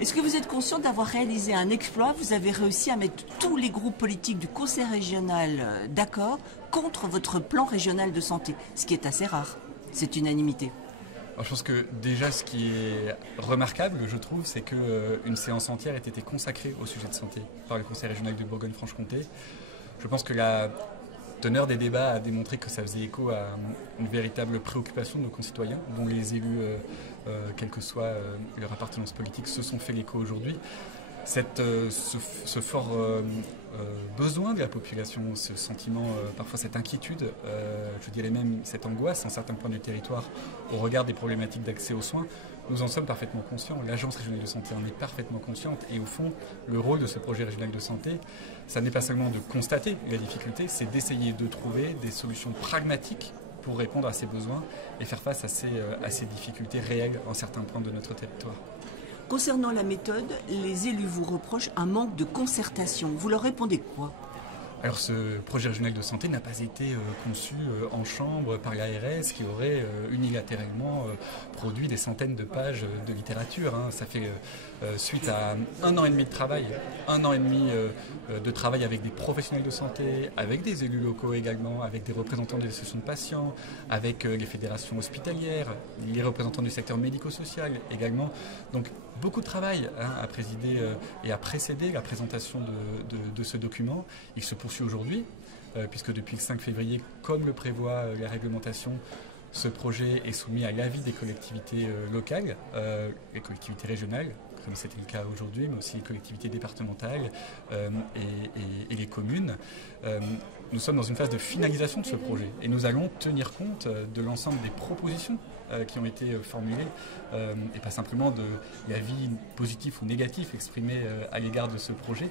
Est-ce que vous êtes conscient d'avoir réalisé un exploit? Vous avez réussi à mettre tous les groupes politiques du Conseil régional d'accord contre votre plan régional de santé, ce qui est assez rare, cette unanimité. Alors, je pense que déjà ce qui est remarquable, je trouve, c'est qu'une séance entière ait été consacrée au sujet de santé par le Conseil régional de Bourgogne-Franche-Comté. Je pense que la teneur des débats a démontré que ça faisait écho à une véritable préoccupation de nos concitoyens, dont les élus, quelle que soit leur appartenance politique, se sont fait l'écho aujourd'hui. Ce fort besoin de la population, ce sentiment, parfois cette inquiétude, je dirais même cette angoisse en certains points du territoire au regard des problématiques d'accès aux soins, nous en sommes parfaitement conscients. L'Agence régionale de santé en est parfaitement consciente et au fond, le rôle de ce projet régional de santé, ça n'est pas seulement de constater la difficulté, c'est d'essayer de trouver des solutions pragmatiques pour répondre à ces besoins et faire face à ces difficultés réelles en certains points de notre territoire. Concernant la méthode, les élus vous reprochent un manque de concertation. Vous leur répondez quoi? Alors ce projet régional de santé n'a pas été conçu en chambre par l'ARS qui aurait unilatéralement produit des centaines de pages de littérature. Ça fait suite à 1 an et demi de travail, 1 an et demi de travail avec des professionnels de santé, avec des élus locaux également, avec des représentants des associations de patients, avec les fédérations hospitalières, les représentants du secteur médico-social également. Donc beaucoup de travail à présider et à précéder la présentation de ce document. Il se poursuit aujourd'hui, puisque depuis le 5 février, comme le prévoit la réglementation, ce projet est soumis à l'avis des collectivités locales, les collectivités régionales, comme c'était le cas aujourd'hui, mais aussi les collectivités départementales et les communes. Nous sommes dans une phase de finalisation de ce projet et nous allons tenir compte de l'ensemble des propositions qui ont été formulées et pas simplement de l'avis positif ou négatif exprimé à l'égard de ce projet.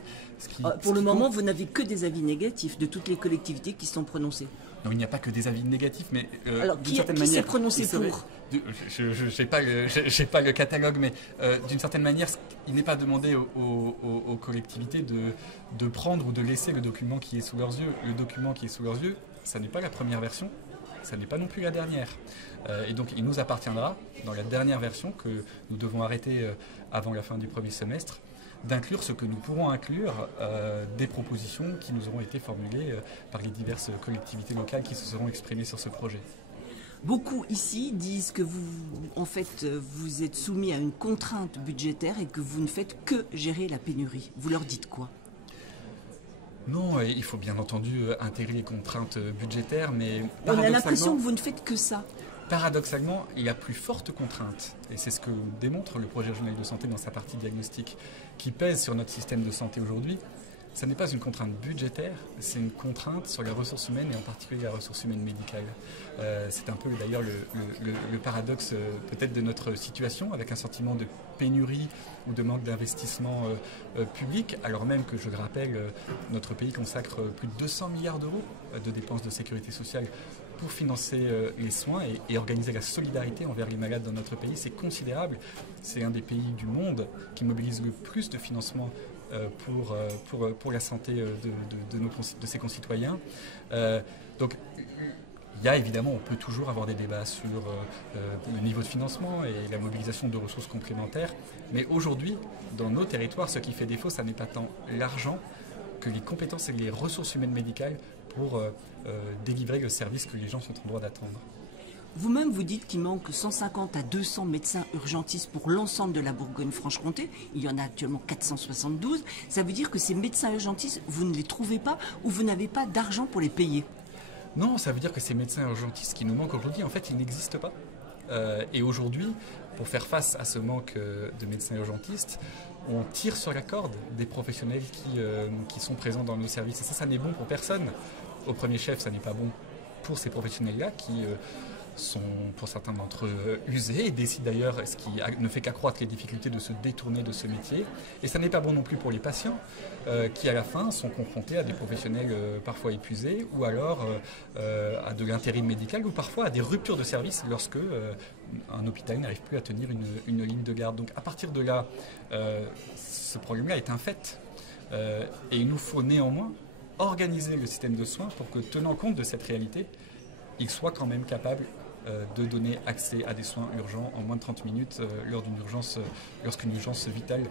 Pour le moment, vous n'avez que des avis négatifs de toutes les collectivités qui sont prononcées. Non, il n'y a pas que des avis négatifs, mais alors, d'une certaine manière... Qui s'est prononcé pour? Je n'ai pas le catalogue, mais d'une certaine manière, il n'est pas demandé aux collectivités de prendre ou de laisser le document qui est sous leurs yeux. Le document qui est sous leurs yeux, ça n'est pas la première version, ça n'est pas non plus la dernière. Et donc il nous appartiendra, dans la dernière version que nous devons arrêter avant la fin du premier semestre, d'inclure ce que nous pourrons inclure des propositions qui nous auront été formulées par les diverses collectivités locales qui se seront exprimées sur ce projet. Beaucoup ici disent que vous êtes soumis à une contrainte budgétaire et que vous ne faites que gérer la pénurie. Vous leur dites quoi? Non, il faut bien entendu intégrer les contraintes budgétaires, mais on a l'impression que vous ne faites que ça. Paradoxalement, la plus forte contrainte, et c'est ce que démontre le projet régional de santé dans sa partie diagnostique, qui pèse sur notre système de santé aujourd'hui, ce n'est pas une contrainte budgétaire, c'est une contrainte sur les ressources humaines et en particulier la ressource humaine médicale. C'est un peu d'ailleurs le paradoxe peut-être de notre situation, avec un sentiment de pénurie ou de manque d'investissement public, alors même que, je le rappelle, notre pays consacre plus de 200 milliards d'euros de dépenses de sécurité sociale pour financer les soins et organiser la solidarité envers les malades dans notre pays. C'est considérable. C'est un des pays du monde qui mobilise le plus de financement pour la santé de ses concitoyens. Donc, il y a évidemment, on peut toujours avoir des débats sur le niveau de financement et la mobilisation de ressources complémentaires. Mais aujourd'hui, dans nos territoires, ce qui fait défaut, ça n'est pas tant l'argent que les compétences et les ressources humaines médicales pour délivrer le service que les gens sont en droit d'attendre. Vous-même, vous dites qu'il manque 150 à 200 médecins urgentistes pour l'ensemble de la Bourgogne-Franche-Comté. Il y en a actuellement 472. Ça veut dire que ces médecins urgentistes, vous ne les trouvez pas ou vous n'avez pas d'argent pour les payer? Non, ça veut dire que ces médecins urgentistes qui nous manquent aujourd'hui, en fait, ils n'existent pas. Et aujourd'hui, pour faire face à ce manque de médecins urgentistes, on tire sur la corde des professionnels qui sont présents dans nos services. Et ça n'est bon pour personne. Au premier chef, ça n'est pas bon pour ces professionnels-là qui sont, pour certains d'entre eux, usés et décident d'ailleurs, ce qui ne fait qu'accroître les difficultés de se détourner de ce métier. Et ça n'est pas bon non plus pour les patients qui, à la fin, sont confrontés à des professionnels parfois épuisés ou alors à de l'intérim médical ou parfois à des ruptures de service lorsque un hôpital n'arrive plus à tenir une ligne de garde. Donc à partir de là, ce problème-là est un fait. Et il nous faut néanmoins organiser le système de soins pour que, tenant compte de cette réalité, il soit quand même capable de donner accès à des soins urgents en moins de 30 minutes lorsqu'une urgence vitale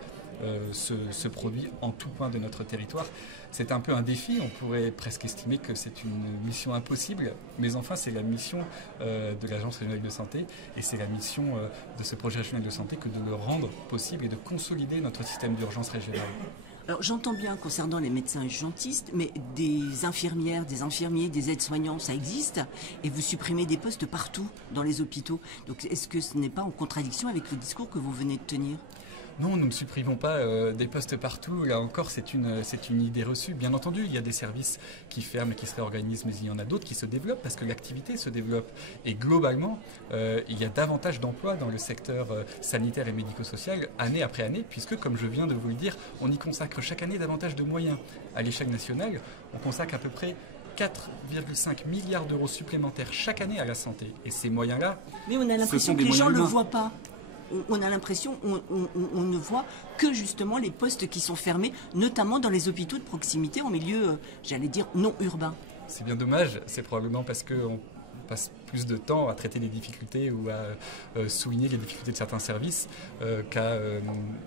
se produit en tout point de notre territoire. C'est un peu un défi, on pourrait presque estimer que c'est une mission impossible, mais enfin c'est la mission de l'Agence régionale de santé et c'est la mission de ce projet régional de santé que de le rendre possible et de consolider notre système d'urgence régional. Alors j'entends bien concernant les médecins urgentistes, mais des infirmières, des infirmiers, des aides-soignants, ça existe, et vous supprimez des postes partout dans les hôpitaux. Donc est-ce que ce n'est pas en contradiction avec le discours que vous venez de tenir ? Non, nous ne supprimons pas des postes partout. Là encore, c'est une idée reçue. Bien entendu, il y a des services qui ferment et qui se réorganisent, mais il y en a d'autres qui se développent parce que l'activité se développe. Et globalement, il y a davantage d'emplois dans le secteur sanitaire et médico-social, année après année, puisque, comme je viens de vous le dire, on y consacre chaque année davantage de moyens. À l'échelle nationale, on consacre à peu près 4,5 milliards d'euros supplémentaires chaque année à la santé. Et ces moyens-là, mais on a l'impression que les gens ne le voient pas. On a l'impression on ne voit que justement les postes qui sont fermés, notamment dans les hôpitaux de proximité en milieu, j'allais dire, non urbain. C'est bien dommage, c'est probablement parce qu'on passe plus de temps à traiter les difficultés ou à souligner les difficultés de certains services qu'à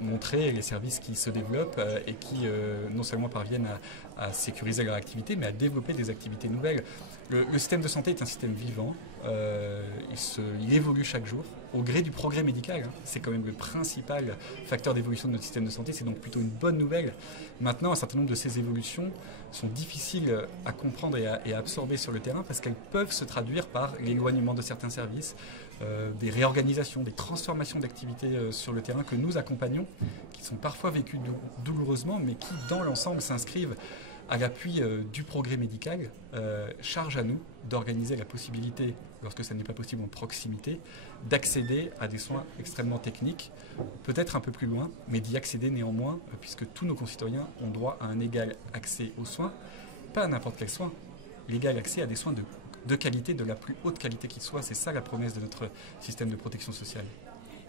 montrer les services qui se développent et qui non seulement parviennent à sécuriser leur activité, mais à développer des activités nouvelles. Le système de santé est un système vivant, il évolue chaque jour au gré du progrès médical. C'est quand même le principal facteur d'évolution de notre système de santé, c'est donc plutôt une bonne nouvelle. Maintenant, un certain nombre de ces évolutions sont difficiles à comprendre et à absorber sur le terrain parce qu'elles peuvent se traduire par l'éloignement de certains services, des réorganisations, des transformations d'activités sur le terrain que nous accompagnons, qui sont parfois vécues douloureusement, mais qui, dans l'ensemble, s'inscrivent à l'appui du progrès médical. Charge à nous d'organiser la possibilité, lorsque ça n'est pas possible en proximité, d'accéder à des soins extrêmement techniques, peut-être un peu plus loin, mais d'y accéder néanmoins, puisque tous nos concitoyens ont droit à un égal accès aux soins, pas à n'importe quel soin, l'égal accès à des soins de qualité, de la plus haute qualité qui soit. C'est ça la promesse de notre système de protection sociale.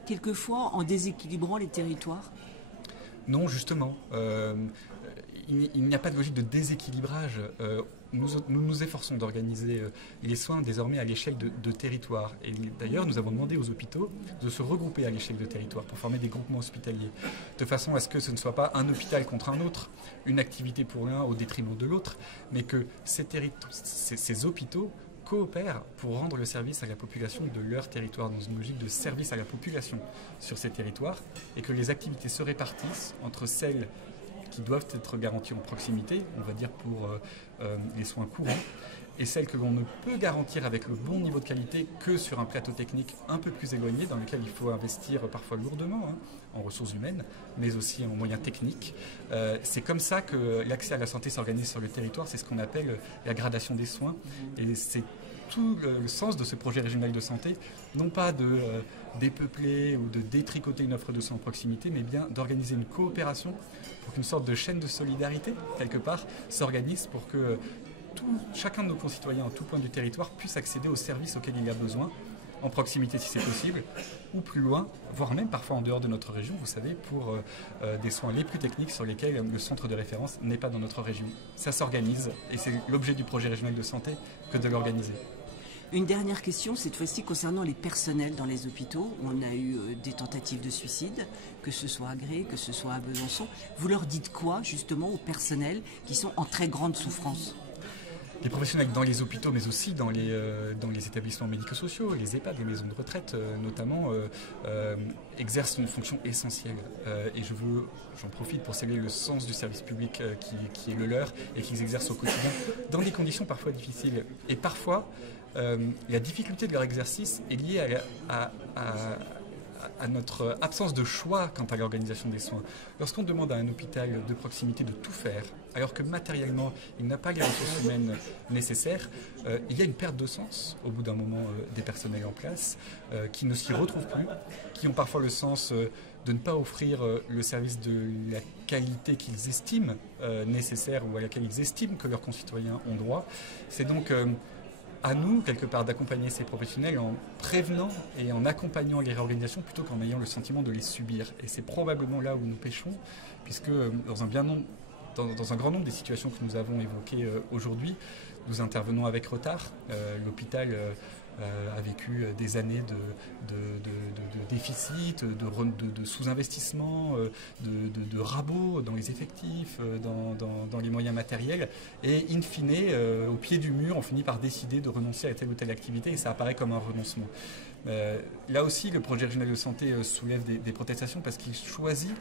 Quelquefois en déséquilibrant les territoires ? Non, justement. Il n'y a pas de logique de déséquilibrage. Nous nous efforçons d'organiser les soins désormais à l'échelle de territoire. Et d'ailleurs, nous avons demandé aux hôpitaux de se regrouper à l'échelle de territoire pour former des groupements hospitaliers, de façon à ce que ce ne soit pas un hôpital contre un autre, une activité pour l'un au détriment de l'autre, mais que ces hôpitaux coopèrent pour rendre le service à la population de leur territoire, dans une logique de service à la population sur ces territoires, et que les activités se répartissent entre celles qui doivent être garanties en proximité, on va dire pour les soins courants, et celles que l'on ne peut garantir avec le bon niveau de qualité que sur un plateau technique un peu plus éloigné, dans lequel il faut investir parfois lourdement, en ressources humaines, mais aussi en moyens techniques. C'est comme ça que l'accès à la santé s'organise sur le territoire, c'est ce qu'on appelle la gradation des soins, et c'est tout le sens de ce projet régional de santé, non pas de dépeupler ou de détricoter une offre de soins en proximité, mais bien d'organiser une coopération pour qu'une sorte de chaîne de solidarité, quelque part, s'organise pour que chacun de nos concitoyens en tout point du territoire puisse accéder aux services auxquels il a besoin, en proximité si c'est possible, ou plus loin, voire même parfois en dehors de notre région, vous savez, pour des soins les plus techniques sur lesquels le centre de référence n'est pas dans notre région. Ça s'organise et c'est l'objet du projet régional de santé que de l'organiser. Une dernière question, cette fois-ci concernant les personnels dans les hôpitaux. On a eu des tentatives de suicide, que ce soit à Gré, que ce soit à Besançon. Vous leur dites quoi justement aux personnels qui sont en très grande souffrance ? Les professionnels dans les hôpitaux, mais aussi dans les établissements médico-sociaux, les EHPAD, les maisons de retraite notamment, exercent une fonction essentielle. Et j'en profite pour saluer le sens du service public qui est le leur et qu'ils exercent au quotidien dans des conditions parfois difficiles. Et parfois, la difficulté de leur exercice est liée à notre absence de choix quant à l'organisation des soins. Lorsqu'on demande à un hôpital de proximité de tout faire, alors que matériellement, il n'a pas les ressources humaines nécessaires, il y a une perte de sens au bout d'un moment des personnels en place, qui ne s'y retrouvent plus, qui ont parfois le sens de ne pas offrir le service de la qualité qu'ils estiment nécessaire ou à laquelle ils estiment que leurs concitoyens ont droit. C'est donc à nous, quelque part, d'accompagner ces professionnels en prévenant et en accompagnant les réorganisations plutôt qu'en ayant le sentiment de les subir. Et c'est probablement là où nous péchons, puisque dans un grand nombre des situations que nous avons évoquées aujourd'hui, nous intervenons avec retard. L'hôpital a vécu des années de déficit, de sous-investissement, de rabot dans les effectifs, dans les moyens matériels. Et in fine, au pied du mur, on finit par décider de renoncer à telle ou telle activité et ça apparaît comme un renoncement. Là aussi, le projet régional de santé soulève des protestations parce qu'il choisit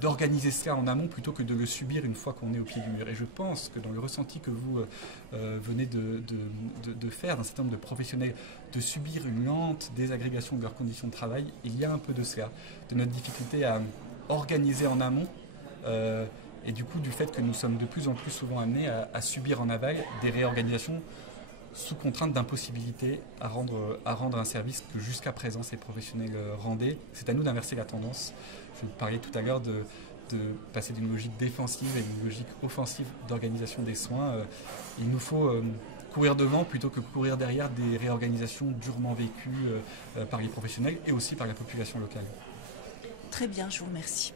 d'organiser cela en amont plutôt que de le subir une fois qu'on est au pied du mur. Et je pense que dans le ressenti que vous venez de faire d'un certain nombre de professionnels, de subir une lente désagrégation de leurs conditions de travail, il y a un peu de cela, de notre difficulté à organiser en amont et du coup du fait que nous sommes de plus en plus souvent amenés à subir en aval des réorganisations sous contrainte d'impossibilité à rendre un service que jusqu'à présent ces professionnels rendaient. C'est à nous d'inverser la tendance. Je vous parlais tout à l'heure de passer d'une logique défensive à une logique offensive d'organisation des soins. Il nous faut courir devant plutôt que courir derrière des réorganisations durement vécues par les professionnels et aussi par la population locale. Très bien, je vous remercie.